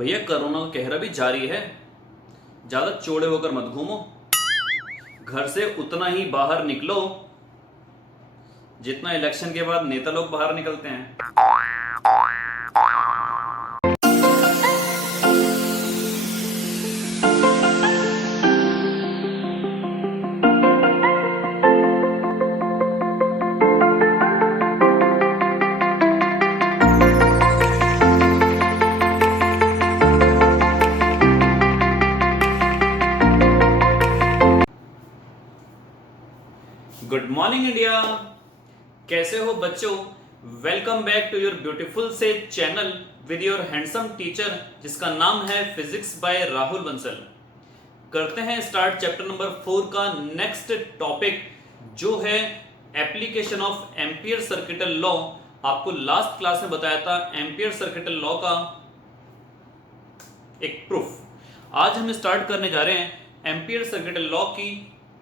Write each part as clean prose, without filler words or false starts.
भैया कोरोना का कहर भी जारी है, ज्यादा चौड़े होकर मत घूमो, घर से उतना ही बाहर निकलो जितना इलेक्शन के बाद नेता लोग बाहर निकलते हैं। गुड मॉर्निंग इंडिया, कैसे हो बच्चों। Welcome back to your beautiful से channel with your handsome teacher जिसका नाम है फिजिक्स बाय राहुल बंसल। करते हैं स्टार्ट चैप्टर नंबर 4 का नेक्स्ट टॉपिक जो है application of ampere circuital law. आपको लास्ट क्लास में बताया था एम्पियर सर्किटल लॉ का एक प्रूफ। आज हम स्टार्ट करने जा रहे हैं एम्पियर सर्किटल लॉ की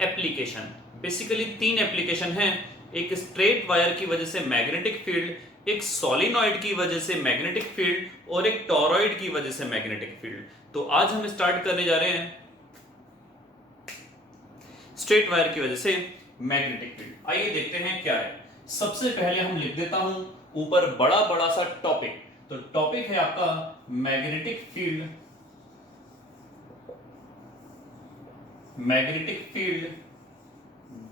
एप्लीकेशन। बेसिकली 3 एप्लीकेशन हैं, एक स्ट्रेट वायर की वजह से मैग्नेटिक फील्ड, एक सोलिनॉइड की वजह से मैग्नेटिक फील्ड और एक टॉरॉइड की वजह से मैग्नेटिक फील्ड। तो आज हम स्टार्ट करने जा रहे हैं स्ट्रेट वायर की वजह से मैग्नेटिक फील्ड। आइए देखते हैं क्या है। सबसे पहले हम लिख देता हूं ऊपर बड़ा बड़ा सा टॉपिक। तो टॉपिक है आपका magnetic field, magnetic field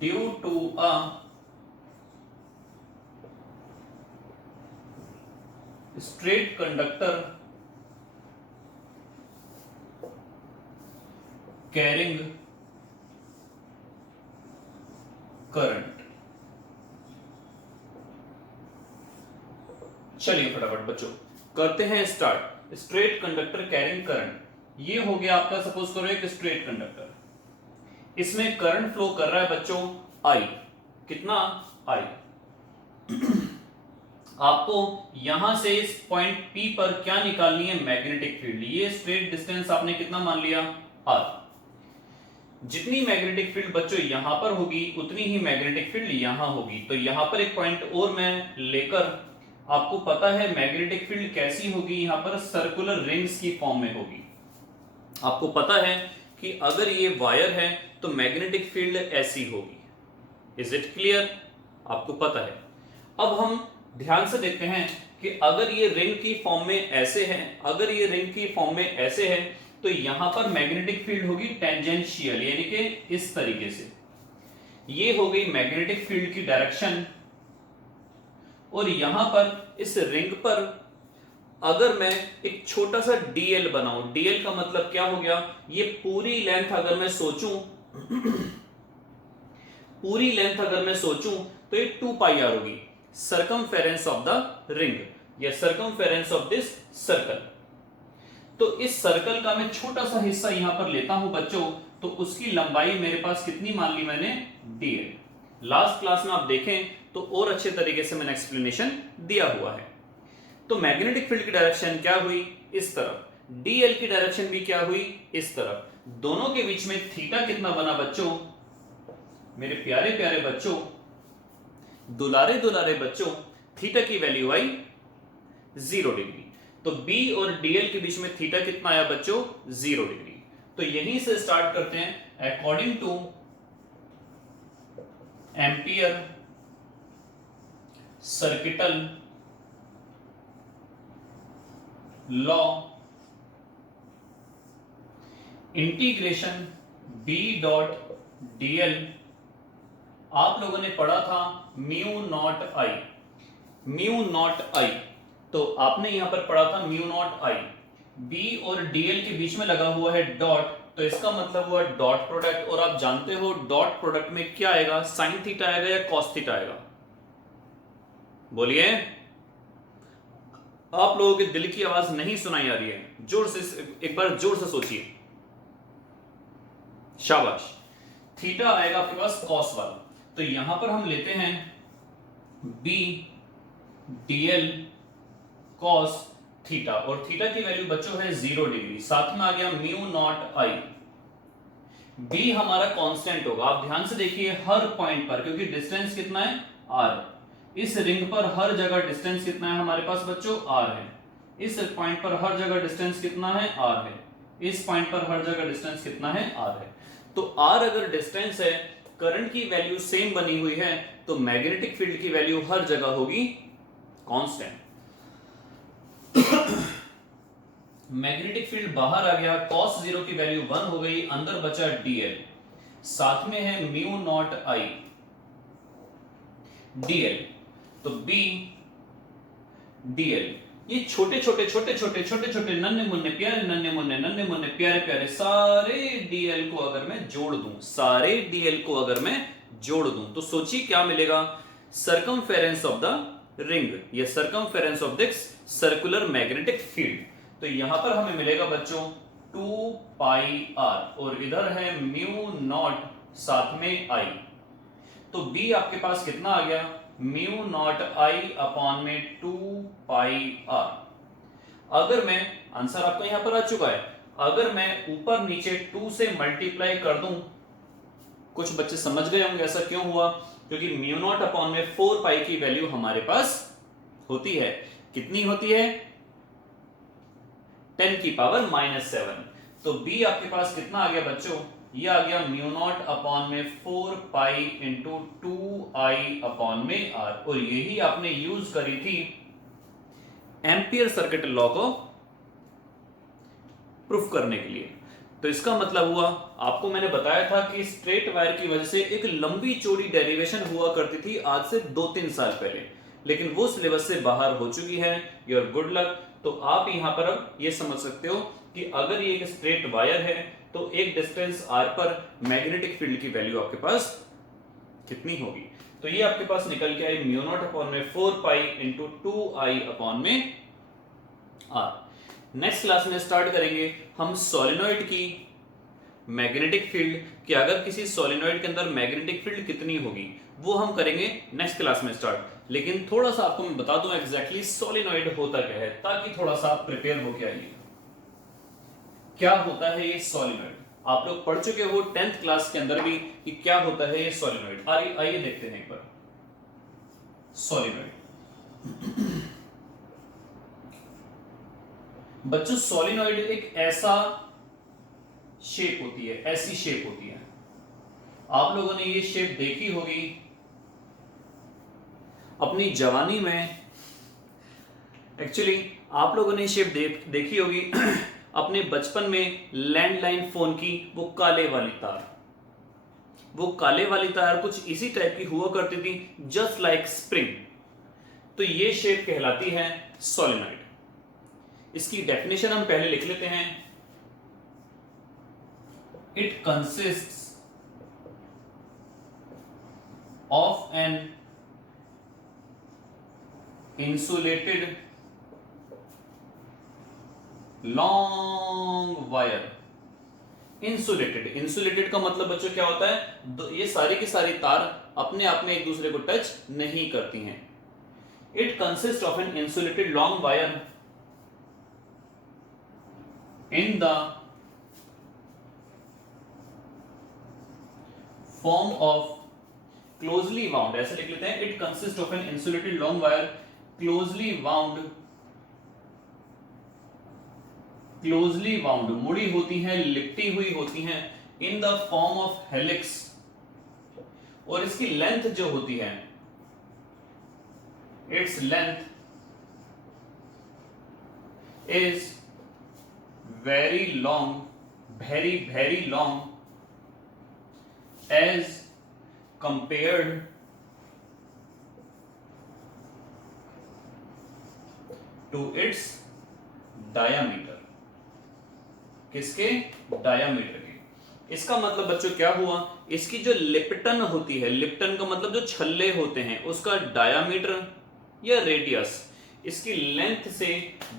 due to a straight conductor carrying current। चलिए फटाफट बच्चों करते हैं start. Straight conductor carrying current, ये हो गया आपका सपोज करो एक स्ट्रेट कंडक्टर, इसमें करंट फ्लो कर रहा है बच्चों I। कितना I। आपको यहां से इस पॉइंट P पर क्या निकालनी है, मैग्नेटिक फील्ड। ये स्ट्रेट डिस्टेंस आपने कितना मान लिया R। जितनी मैग्नेटिक फील्ड बच्चों यहां पर होगी उतनी ही मैग्नेटिक फील्ड यहां होगी। तो यहां पर एक पॉइंट और मैं लेकर, आपको पता है मैग्नेटिक फील्ड कैसी होगी, यहां पर सर्कुलर रिंग्स की फॉर्म में होगी। आपको पता है कि अगर ये वायर है तो मैग्नेटिक फील्ड ऐसी होगी। Is it clear? आपको पता है। अब हम ध्यान से देखते हैं कि अगर ये रिंग की फॉर्म में ऐसे है, अगर ये रिंग की फॉर्म में ऐसे है तो यहां पर मैग्नेटिक फील्ड होगी टेंजेंशियल, यानी कि इस तरीके से। ये हो गई मैग्नेटिक फील्ड की डायरेक्शन। और यहां पर इस रिंग पर अगर मैं एक छोटा सा dl बनाऊं, dl का मतलब क्या हो गया, ये पूरी लेंथ अगर मैं सोचूं पूरी लेंथ अगर मैं सोचूं तो ये 2 पाई r होगी, सर्कमफेरेंस ऑफ द रिंग या सर्कमफेरेंस ऑफ दिस सर्कल। तो इस सर्कल का मैं छोटा सा हिस्सा यहां पर लेता हूं बच्चों, तो उसकी लंबाई मेरे पास कितनी मान ली मैंने, dl। लास्ट क्लास में आप देखें तो और अच्छे तरीके से मैंने एक्सप्लेनेशन दिया हुआ है। तो मैग्नेटिक फील्ड की डायरेक्शन क्या हुई, इस तरफ। डीएल की डायरेक्शन भी क्या हुई, इस तरफ। दोनों के बीच में थीटा कितना बना बच्चों, मेरे प्यारे प्यारे बच्चों, दुलारे दुलारे बच्चों, थीटा की वैल्यू आई 0 डिग्री। तो बी और डीएल के बीच में थीटा कितना आया बच्चों, 0 डिग्री। तो यहीं से स्टार्ट करते हैं। According two ampere circuital law, integration B dot dl आप लोगों ने पढ़ा था mu naught I। Mu naught I तो आपने यहां पर पढ़ा था म्यू नॉट I। B और dl के बीच में लगा हुआ है डॉट, तो इसका मतलब हुआ डॉट प्रोडक्ट। और आप जानते हो डॉट प्रोडक्ट में क्या आएगा, साइन थीटा आएगा या कॉस थीटा आएगा, बोलिए। आप लोगों के दिल की आवाज नहीं सुनाई आ रही है, जोर से एक बार जोर से सोचिए, शाबाश। थीटा आएगा आपके पास कॉस वाला। तो यहां पर हम लेते हैं b dl cos थीटा, और थीटा की वैल्यू बच्चों है 0 डिग्री। साथ में आ गया म्यू नॉट I। b हमारा कांस्टेंट होगा। आप ध्यान से देखिए हर पॉइंट पर, क्योंकि डिस्टेंस कितना है r, इस रिंग पर हर जगह डिस्टेंस कितना है हमारे पास बच्चों, r है। इस पॉइंट पर हर जगह डिस्टेंस कितना है, r है। इस पॉइंट पर हर जगह डिस्टेंस कितना है, r है। तो r अगर डिस्टेंस है, करंट की वैल्यू सेम बनी हुई है, तो मैग्नेटिक फील्ड की वैल्यू हर जगह होगी कांस्टेंट। मैग्नेटिक फील्ड बाहर आ गया, cos 0 की वैल्यू 1 हो गई, अंदर बचा dl, साथ में है म्यू नॉट I dl। तो b dl, ये छोटे छोटे नन्हे मुन्ने प्यारे नन्हे मुन्ने प्यारे प्यारे सारे dl को अगर मैं जोड़ दूं, सारे dl को अगर मैं जोड़ दूं, तो सोचिए क्या मिलेगा, सर्कमफेरेंस ऑफ द रिंग या circumference of this circular magnetic field. तो यहां पर हमें मिलेगा बच्चों 2 पाई r, और इधर है म्यू नॉट साथ में I। तो b आपके पास कितना आ गया, म्यू नॉट I अपॉन में 2 पाई r। अगर मैं, आंसर आपका यहां पर आ चुका है, अगर मैं ऊपर नीचे 2 से मल्टीप्लाई कर दूं, कुछ बच्चे समझ गए होंगे ऐसा क्यों हुआ, क्योंकि म्यू नॉट अपॉन में 4 पाई की वैल्यू हमारे पास होती है, कितनी होती है, 10 की पावर -7। तो b आपके पास कितना आ गया बच्चों, ये आ गया म्यू नॉट अपॉन में 4 पाई इंटू 2i अपॉन में r, और यही आपने यूज करी थी एम्पियर सर्किट लॉ को प्रूफ करने के लिए। तो इसका मतलब हुआ, आपको मैंने बताया था कि स्ट्रेट वायर की वजह से एक लंबी चौड़ी डेरिवेशन हुआ करती थी आज से 2-3 साल पहले, लेकिन वो सिलेबस से बाहर हो चुकी है, योर गुड लक। तो आप यहां पर अब ये समझ सकते हो कि अगर ये एक स्ट्रेट वायर है तो एक डिस्टेंस r पर मैग्नेटिक फील्ड की वैल्यू आपके पास कितनी होगी। तो ये आपके पास निकल के आई म्यू नॉट अपॉन में 4 पाई इंटू 2i अपॉन में r। नेक्स्ट क्लास में स्टार्ट करेंगे हम सोलेनॉइड की मैग्नेटिक फील्ड, कि अगर किसी सोलेनॉइड के अंदर मैग्नेटिक फील्ड कितनी होगी, वो हम करेंगे नेक्स्ट क्लास में स्टार्ट। लेकिन थोड़ा सा आपको मैं बता दूं एग्जैक्टली सोलेनॉइड होता क्या है, ताकि थोड़ा सा आप प्रिपेयर होके आइए। क्या होता है ये सोलेनॉइड, आप लोग पढ़ चुके हो 10th क्लास के अंदर भी कि क्या होता है ये सोलेनॉइड। आइए देखते हैं एक बार सोलेनॉइड। बच्चों सोलेनॉइड एक ऐसा शेप होती है, ऐसी शेप होती है, आप लोगों ने ये शेप देखी होगी अपनी जवानी में। एक्चुअली आप लोगों ने शेप देखी होगी अपने बचपन में लैंडलाइन फोन की, वो काले वाली तार, वो काले वाली तार कुछ इसी टाइप की हुआ करती थी, जस्ट लाइक स्प्रिंग। तो ये शेप कहलाती है सोलेनॉइड। इसकी डेफिनेशन हम पहले लिख लेते हैं। It consists of an insulated long wire. Insulated का मतलब बच्चों क्या होता है, ये सारी की सारी तार अपने आप में एक दूसरे को टच नहीं करती हैं। It consist of an insulated long wire in the form of closely wound, ऐसे लिख लेते हैं, it consist of an insulated long wire closely wound, मुड़ी होती हैं, लिपटी हुई होती हैं, in the form of helix, और इसकी लेंथ जो होती है, its length is very long, very long as compared to its diameter. किसके, डायामीटर के। इसका मतलब बच्चों क्या हुआ, इसकी जो लिप्टन होती है, लिप्टन का मतलब जो छल्ले होते हैं, उसका डायामीटर या रेडियस इसकी लेंथ से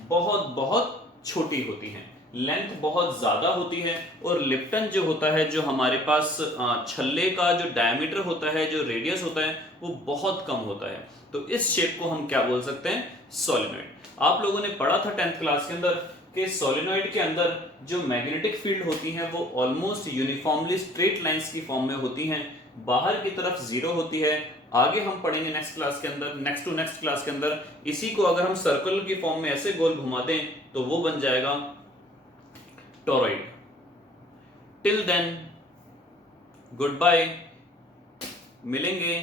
बहुत बहुत छोटी होती है, लेंथ बहुत ज्यादा होती है, और लिप्टन जो होता है, जो हमारे पास छल्ले का जो डायमीटर होता है, जो रेडियस होता है, वो बहुत कम होता है। तो इस शेप को हम क्या बोल सकते हैं, सोलेनॉइड। आप लोगों ने पढ़ा था 10th क्लास के अंदर कि सोलेनॉइड के अंदर जो मैग्नेटिक फील्ड होती हैं वो ऑलमोस्ट यूनिफॉर्मली स्ट्रेट लाइंस की फॉर्म में होती हैं, बाहर की तरफ 0 होती है, आगे हम पढ़ेंगे नेक्स्ट क्लास के अंदर, नेक्स्ट टू नेक्स्ट क्लास के अंदर। इसी को अगर हम सर्कल की फॉर्म में ऐसे गोल घुमा दें तो वो बन जाएगा toroid. Till then good bye, मिलेंगे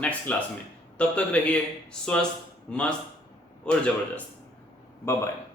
नेक्स्ट क्लास में। तब तक रहिए स्वस्थ, मस्त और जबरदस्त। Bye bye.